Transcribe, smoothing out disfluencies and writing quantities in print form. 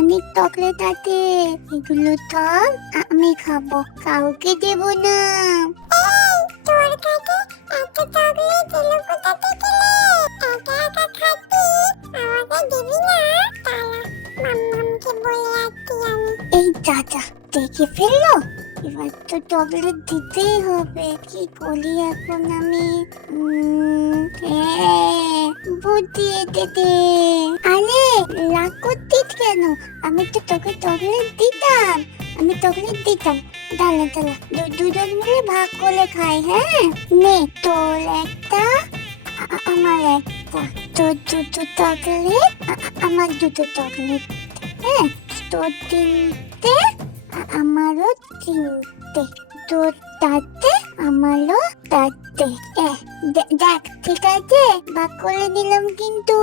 অনেক চকলেট আছে, এগুলো থাক, আমি খাবো, কাউকে দেব না। তোর কাছে এত চকলেট এলো কোথা থেকে রে? একা একা খাচ্ছি, আমাকে দিবি না? তালা, মাম্মামকে বলে আসছি আমি। এই চাচা দেখে ফেললো, এবার তো চকলেট দিতেই হবে, কি করি এখন আমি? বুদ্ধি এঁটেছে। আরে রাগ করতিস কেন? আমি তো তোকে চকলেট দিতাম, আমি চকলেট দিতাম। দাঁড়া দাঁড়া, দুজন মিলে ভাগ করে খাই, হ্যাঁ? নে তোর একটা, আমার একটা, তোর দুটো চকলেট, আমার দুটো চকলেট, হ্যাঁ? তোর তিনটে, আমারও তিনটে, তোর চারটে, আমারও চারটে। দেখ ঠিক আছে, ভাগ করে নিলাম কিন্তু।